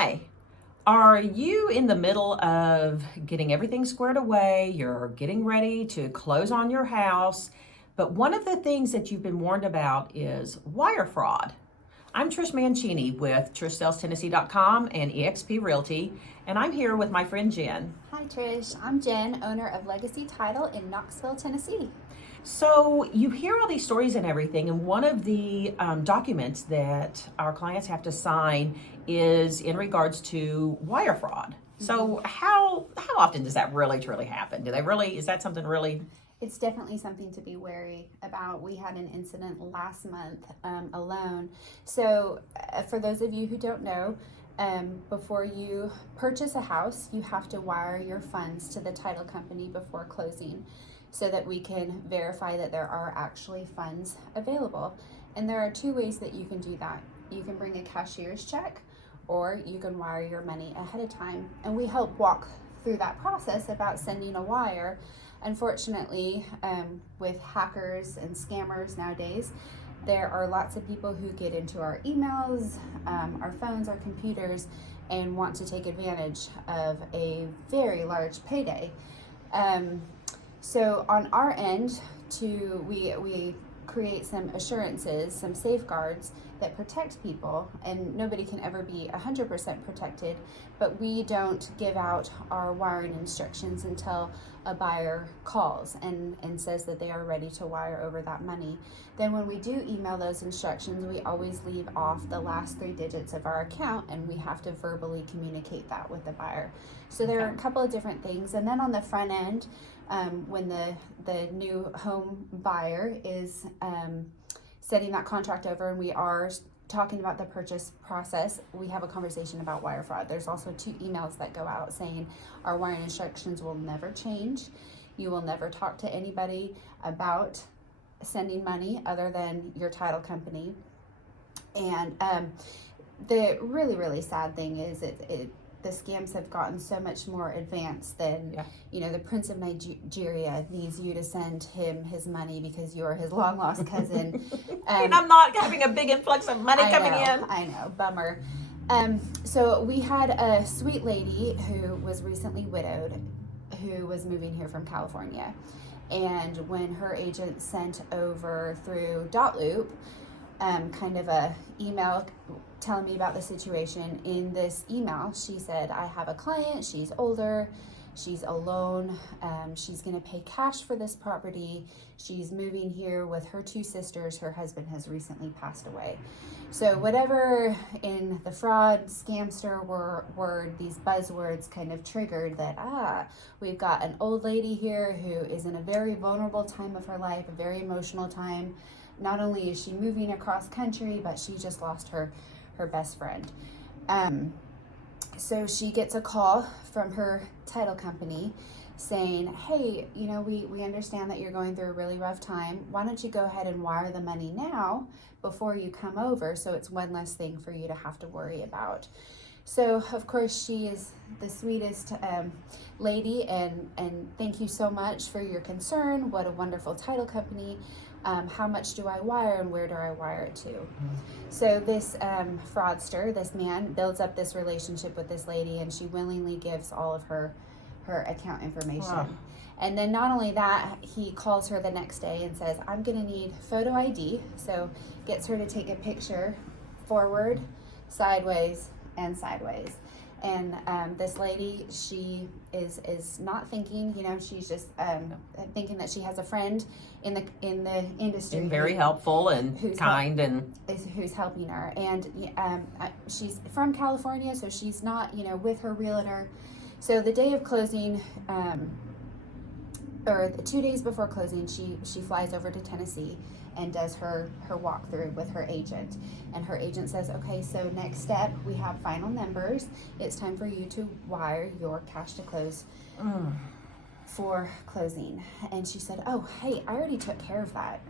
Hi. Are you in the middle of getting everything squared away? You're getting ready to close on your house, but one of the things that you've been warned about is wire fraud. I'm Trish Mancini with TrishSellsTennessee.com and eXp Realty, and I'm here with my friend Jen. Hi Trish, I'm Jen, owner of Legacy Title in Knoxville, Tennessee. So you hear all these stories and everything, and one of the documents that our clients have to sign is in regards to wire fraud. So how often does that really truly happen? Is that something really? It's definitely something to be wary about. We had an incident last month alone. So for those of you who don't know, before you purchase a house, you have to wire your funds to the title company before closing, so that we can verify that there are actually funds available. And there are two ways that you can do that. You can bring a cashier's check, or you can wire your money ahead of time. And we help walk through that process about sending a wire. Unfortunately, with hackers and scammers nowadays, there are lots of people who get into our emails, our phones, our computers, and want to take advantage of a very large payday. So on our end, we create some assurances, some safeguards that protect people, and nobody can ever be 100% protected, but we don't give out our wiring instructions until a buyer calls and says that they are ready to wire over that money. Then when we do email those instructions, we always leave off the last 3 digits of our account, and we have to verbally communicate that with the buyer. So there are a couple of different things. And then on the front end, when the new home buyer is setting that contract over and we are talking about the purchase process, we have a conversation about wire fraud. There's also 2 emails that go out saying our wiring instructions will never change. You will never talk to anybody about sending money other than your title company. And the really sad thing is the scams have gotten so much more advanced than, the Prince of Nigeria needs you to send him his money because you're his long lost cousin. And I'm not having a big influx of money coming in. I know, bummer. So we had a sweet lady who was recently widowed, who was moving here from California. And when her agent sent over through Dotloop, kind of a email telling me about the situation, in this email she said, I have a client, she's older, she's alone, she's going to pay cash for this property, she's moving here with her 2 sisters, her husband has recently passed away. So whatever in the fraud scamster word, these buzzwords kind of triggered that, we've got an old lady here who is in a very vulnerable time of her life, a very emotional time. Not only is she moving across country, but she just lost her best friend. So she gets a call from her title company saying, hey, we understand that you're going through a really rough time. Why don't you go ahead and wire the money now before you come over, so it's one less thing for you to have to worry about. So of course she is the sweetest lady, and thank you so much for your concern. What a wonderful title company. How much do I wire and where do I wire it to? So this fraudster, this man, builds up this relationship with this lady, and she willingly gives all of her account information. Wow. And then not only that, he calls her the next day and says, I'm going to need photo ID. So gets her to take a picture forward, sideways, and sideways. And this lady, she is not thinking, she's just thinking that she has a friend in the industry, And very helpful and kind, who's helping her. And she's from California, so she's not, with her realtor. So the day of closing, or 2 days before closing, she flies over to Tennessee and does her walkthrough with her agent. And her agent says, okay, so next step, we have final numbers. It's time for you to wire your cash to close for closing. And she said, oh, hey, I already took care of that.